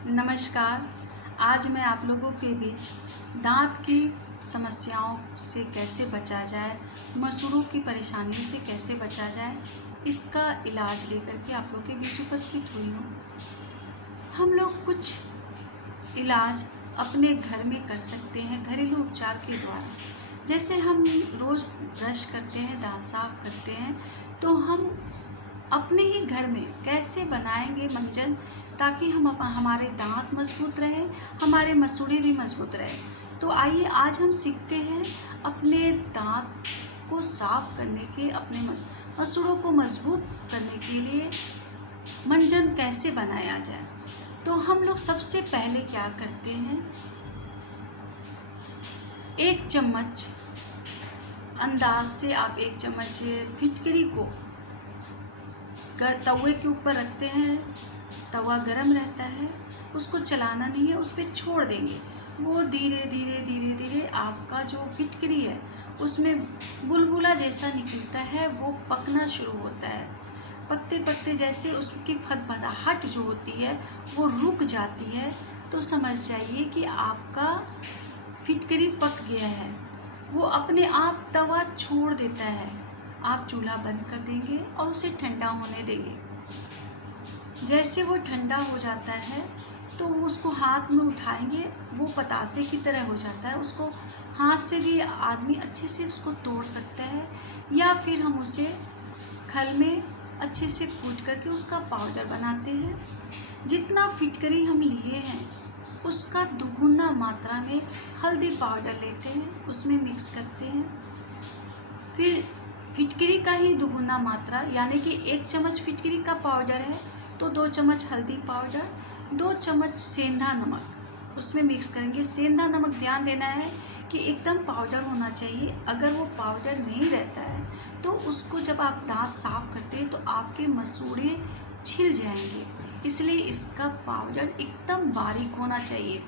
नमस्कार। आज मैं आप लोगों के बीच दांत की समस्याओं से कैसे बचा जाए, मसूड़ों की परेशानियों से कैसे बचा जाए, इसका इलाज लेकर के आप लोगों के बीच उपस्थित हुई हूँ। हम लोग कुछ इलाज अपने घर में कर सकते हैं घरेलू उपचार के द्वारा। जैसे हम रोज़ ब्रश करते हैं, दांत साफ करते हैं, तो हम अपने ही घर में कैसे बनाएंगे मंजन, ताकि हमारे दांत मजबूत रहें, हमारे मसूड़े भी मजबूत रहें। तो आइए आज हम सीखते हैं अपने दांत को साफ करने के, अपने मसूड़ों को मजबूत करने के लिए मंजन कैसे बनाया जाए। तो हम लोग सबसे पहले क्या करते हैं, 1 चम्मच अंदाज से आप 1 चम्मच फिटकरी को तवे के ऊपर रखते हैं। तवा गरम रहता है, उसको चलाना नहीं है, उस पर छोड़ देंगे। वो धीरे धीरे धीरे धीरे आपका जो फिटकरी है उसमें बुलबुला जैसा निकलता है, वो पकना शुरू होता है। पकते पकते जैसे उसकी फटफटाहट जो होती है वो रुक जाती है, तो समझ जाइए कि आपका फिटकरी पक गया है। वो अपने आप तवा छोड़ देता है। आप चूल्हा बंद कर देंगे और उसे ठंडा होने देंगे। जैसे वो ठंडा हो जाता है तो उसको हाथ में उठाएंगे, वो पतासे की तरह हो जाता है। उसको हाथ से भी आदमी अच्छे से उसको तोड़ सकता है, या फिर हम उसे खल में अच्छे से कूट करके उसका पाउडर बनाते हैं। जितना फिटकरी हम लिए हैं उसका दुगुना मात्रा में हल्दी पाउडर लेते हैं, उसमें मिक्स करते हैं। फिर फिटकरी का ही दुगुना मात्रा, यानी कि 1 चम्मच फिटकरी का पाउडर है तो 2 चम्मच हल्दी पाउडर, 2 चम्मच सेंधा नमक उसमें मिक्स करेंगे। सेंधा नमक ध्यान देना है कि एकदम पाउडर होना चाहिए। अगर वो पाउडर नहीं रहता है तो उसको जब आप दांत साफ करते हैं तो आपके मसूड़े छिल जाएंगे, इसलिए इसका पाउडर एकदम बारीक होना चाहिए।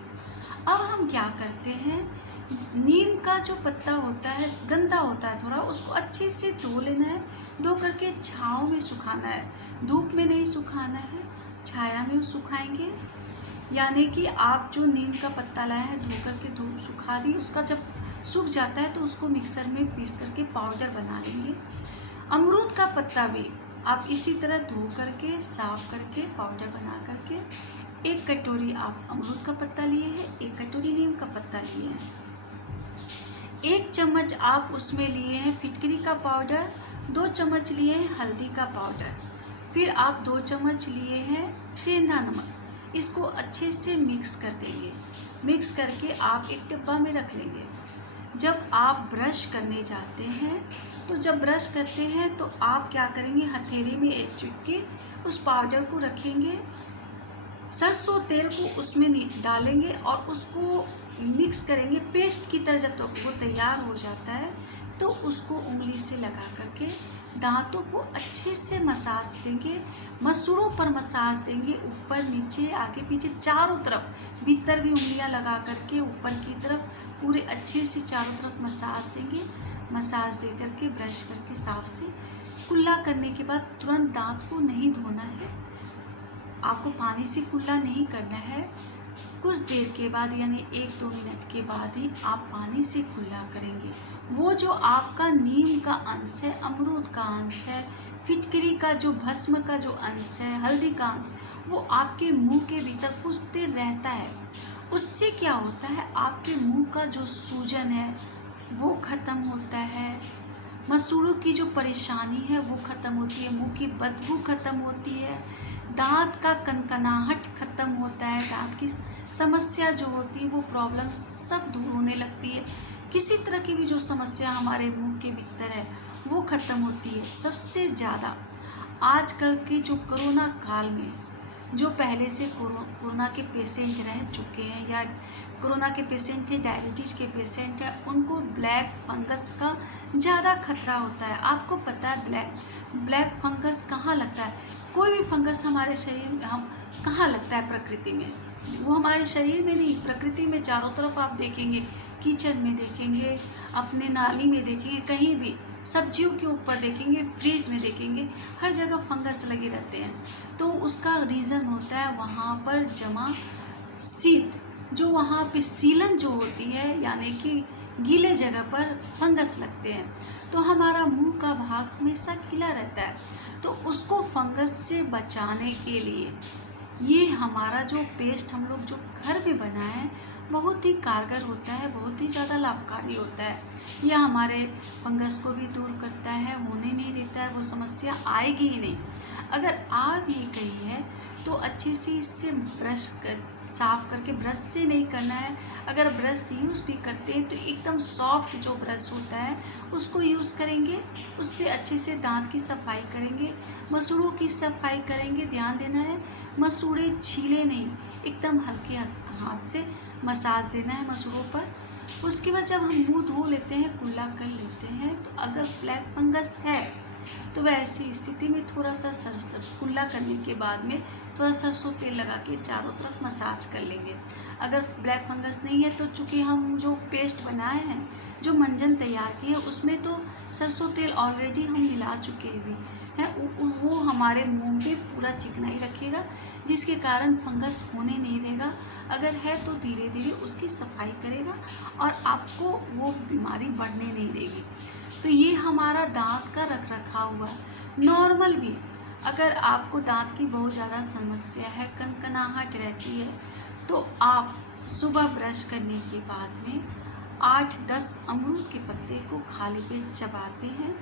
अब हम क्या करते हैं, नीम का जो पत्ता होता है गंदा होता है थोड़ा, उसको अच्छे से धो लेना है। धो करके छाँव में सुखाना है, धूप में नहीं सुखाना है, छाया में सुखाएंगे। यानी कि आप जो नीम का पत्ता लाए हैं धो करके धूप सुखा दी, उसका जब सूख जाता है तो उसको मिक्सर में पीस करके पाउडर बना लेंगे। अमरूद का पत्ता भी आप इसी तरह धो करके साफ करके पाउडर बना करके, 1 कटोरी आप अमरूद का पत्ता लिए हैं, 1 कटोरी नीम का पत्ता लिए हैं, 1 चम्मच आप उसमें लिए हैं फिटकरी का पाउडर, 2 चम्मच लिए हैं हल्दी का पाउडर, फिर आप 2 चम्मच लिए हैं सेंधा नमक। इसको अच्छे से मिक्स कर देंगे। मिक्स करके आप एक डिब्बा में रख लेंगे। जब आप ब्रश करने जाते हैं तो जब ब्रश करते हैं तो आप क्या करेंगे, हथेली में एक चुटकी उस पाउडर को रखेंगे, सरसों तेल को उसमें डालेंगे और उसको मिक्स करेंगे पेस्ट की तरह। जब तक वो तैयार हो जाता है तो उसको उंगली से लगा करके दांतों को अच्छे से मसाज देंगे, मसूड़ों पर मसाज देंगे, ऊपर नीचे आगे पीछे चारों तरफ, भीतर भी उंगलियां लगा करके ऊपर की तरफ पूरे अच्छे से चारों तरफ मसाज देंगे। मसाज दे करके ब्रश करके साफ से कुल्ला करने के बाद तुरंत दांत को नहीं धोना है, आपको पानी से कुल्ला नहीं करना है। कुछ देर के बाद यानी 1-2 मिनट के बाद ही आप पानी से कुल्ला करेंगे। वो जो आपका नीम का अंश है, अमरूद का अंश है, फिटकरी का जो भस्म का जो अंश है, हल्दी का अंश, वो आपके मुंह के भीतर कुछ देर रहता है। उससे क्या होता है, आपके मुंह का जो सूजन है वो ख़त्म होता है, मसूड़ों की जो परेशानी है वो ख़त्म होती है, मुंह की बदबू ख़त्म होती है, दांत का कनकनाहट ख़त्म होता है, दांत की समस्या जो होती है वो प्रॉब्लम सब दूर होने लगती है। किसी तरह की भी जो समस्या हमारे मुंह के भीतर है वो ख़त्म होती है। सबसे ज़्यादा आजकल के जो कोरोना काल में जो पहले से कोरोना के पेशेंट रह चुके हैं या कोरोना के पेशेंट थे, डायबिटीज़ के पेशेंट हैं, उनको ब्लैक फंगस का ज़्यादा खतरा होता है। आपको पता है ब्लैक फंगस कहाँ लगता है? कोई भी फंगस हमारे शरीर में हम कहाँ लगता है प्रकृति में, वो हमारे शरीर में नहीं, प्रकृति में चारों तरफ आप देखेंगे, किचन में देखेंगे, अपने नाली में देखेंगे, कहीं भी सब्जियों के ऊपर देखेंगे, फ्रिज में देखेंगे, हर जगह फंगस लगे रहते हैं। तो उसका रीज़न होता है वहाँ पर जमा शीत, जो वहाँ पे सीलन जो होती है, यानी कि गीले जगह पर फंगस लगते हैं, तो हमारा मुंह का भाग हमेशा गीला रहता है। तो उसको फंगस से बचाने के लिए ये हमारा जो पेस्ट हम लोग जो घर में बनाए हैं बहुत ही कारगर होता है, बहुत ही ज़्यादा लाभकारी होता है। यह हमारे फंगस को भी दूर करता है, होने नहीं देता है, वो समस्या आएगी ही नहीं। अगर आ भी गई है तो अच्छे से इससे ब्रश कर साफ़ करके, ब्रश से नहीं करना है। अगर ब्रश यूज़ भी करते हैं तो एकदम सॉफ्ट जो ब्रश होता है उसको यूज़ करेंगे, उससे अच्छे से दांत की सफाई करेंगे, मसूड़ों की सफाई करेंगे। ध्यान देना है, मसूड़े छीले नहीं, एकदम हल्के हाथ से मसाज देना है मसूड़ों पर। उसके बाद जब हम मुंह धो लेते हैं, कुल्ला कर लेते हैं, तो अगर ब्लैक फंगस है तो वैसी स्थिति में थोड़ा सा कुल्ला करने के बाद में थोड़ा सरसों तेल लगा के चारों तरफ मसाज कर लेंगे। अगर ब्लैक फंगस नहीं है तो चूँकि हम जो पेस्ट बनाए हैं, जो मंजन तैयार किए हैं, उसमें तो सरसों तेल ऑलरेडी हम मिला चुके हुए हैं, वो हमारे मुंह पे पूरा चिकनाई रखेगा, जिसके कारण फंगस होने नहीं देगा। अगर है तो धीरे धीरे उसकी सफाई करेगा और आपको वो बीमारी बढ़ने नहीं देगी। तो ये हमारा दांत का रख रखा हुआ नॉर्मल भी। अगर आपको दांत की बहुत ज़्यादा समस्या है, कनकनाहट रहती है, तो आप सुबह ब्रश करने के बाद में 8-10 अमरूद के पत्ते को खाली पेट चबाते हैं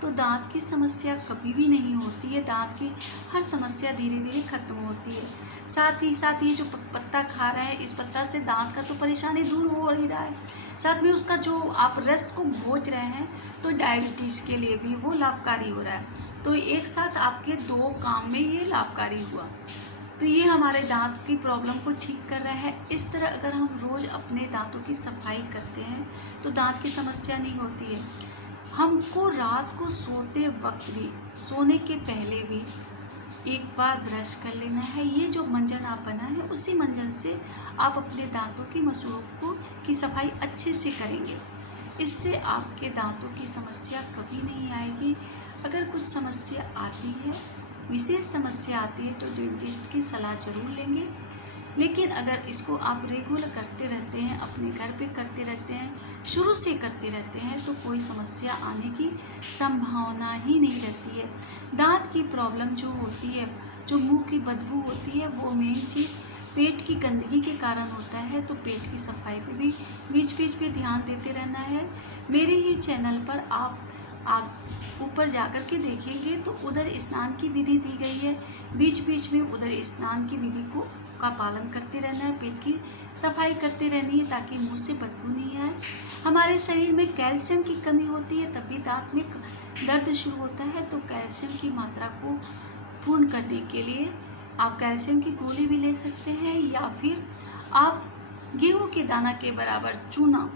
तो दांत की समस्या कभी भी नहीं होती है। दांत की हर समस्या धीरे धीरे खत्म होती है। साथ ही जो पत्ता खा रहे हैं, इस पत्ता से दांत का तो परेशानी दूर हो ही रहा है, साथ में उसका जो आप रस को घोट रहे हैं तो डायबिटीज़ के लिए भी वो लाभकारी हो रहा है। तो एक साथ आपके 2 काम में ये लाभकारी हुआ। तो ये हमारे दांत की प्रॉब्लम को ठीक कर रहा है। इस तरह अगर हम रोज़ अपने दांतों की सफाई करते हैं तो दांत की समस्या नहीं होती है। हमको रात को सोते वक्त भी, सोने के पहले भी एक बार ब्रश कर लेना है। ये जो मंजन आप बनाए हैं, उसी मंजन से आप अपने दांतों की मसूड़ों की सफाई अच्छे से करेंगे। इससे आपके दांतों की समस्या कभी नहीं आएगी। अगर कुछ समस्या आती है, विशेष समस्या आती है, तो डेंटिस्ट की सलाह ज़रूर लेंगे। लेकिन अगर इसको आप रेगुलर करते रहते हैं, अपने घर पे करते रहते हैं, शुरू से करते रहते हैं, तो कोई समस्या आने की संभावना ही नहीं रहती है। दांत की प्रॉब्लम जो होती है, जो मुंह की बदबू होती है, वो मेन चीज़ पेट की गंदगी के कारण होता है। तो पेट की सफाई पे भी बीच बीच पे ध्यान देते रहना है। मेरे ही चैनल पर आप ऊपर जाकर के देखेंगे तो उधर स्नान की विधि दी गई है। बीच बीच में उधर स्नान की विधि का पालन करते रहना है, पेट की सफाई करते रहनी है ताकि मुंह से बदबू नहीं आए। हमारे शरीर में कैल्शियम की कमी होती है, तब भी दांत में दर्द शुरू होता है। तो कैल्शियम की मात्रा को पूर्ण करने के लिए आप कैल्शियम की गोली भी ले सकते हैं, या फिर आप गेहूं के दाना के बराबर चूना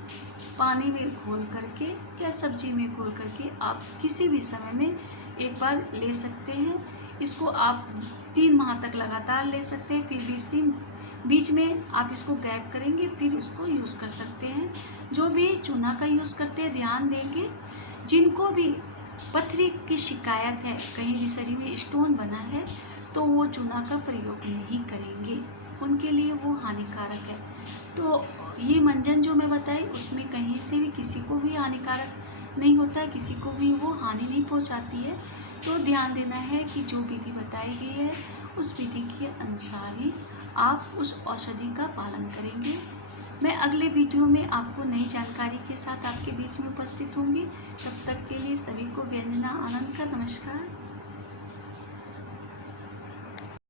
पानी में घोल करके या सब्जी में घोल करके आप किसी भी समय में एक बार ले सकते हैं। इसको आप 3 माह तक लगातार ले सकते हैं, फिर 20 दिन बीच में आप इसको गैप करेंगे, फिर इसको यूज़ कर सकते हैं। जो भी चूना का यूज़ करते हैं, ध्यान देंगे जिनको भी पथरी की शिकायत है, कहीं भी शरीर में स्टोन बना है, तो वो चूना का प्रयोग नहीं करेंगे, उनके लिए वो हानिकारक है। तो ये मंजन जो मैं बताई, उसमें कहीं से भी किसी को भी हानिकारक नहीं होता है, किसी को भी वो हानि नहीं पहुंचाती है। तो ध्यान देना है कि जो विधि बताई गई है उस विधि के अनुसार ही आप उस औषधि का पालन करेंगे। मैं अगले वीडियो में आपको नई जानकारी के साथ आपके बीच में उपस्थित होंगी। तब तक के लिए सभी को व्यंजना आनंद का नमस्कार।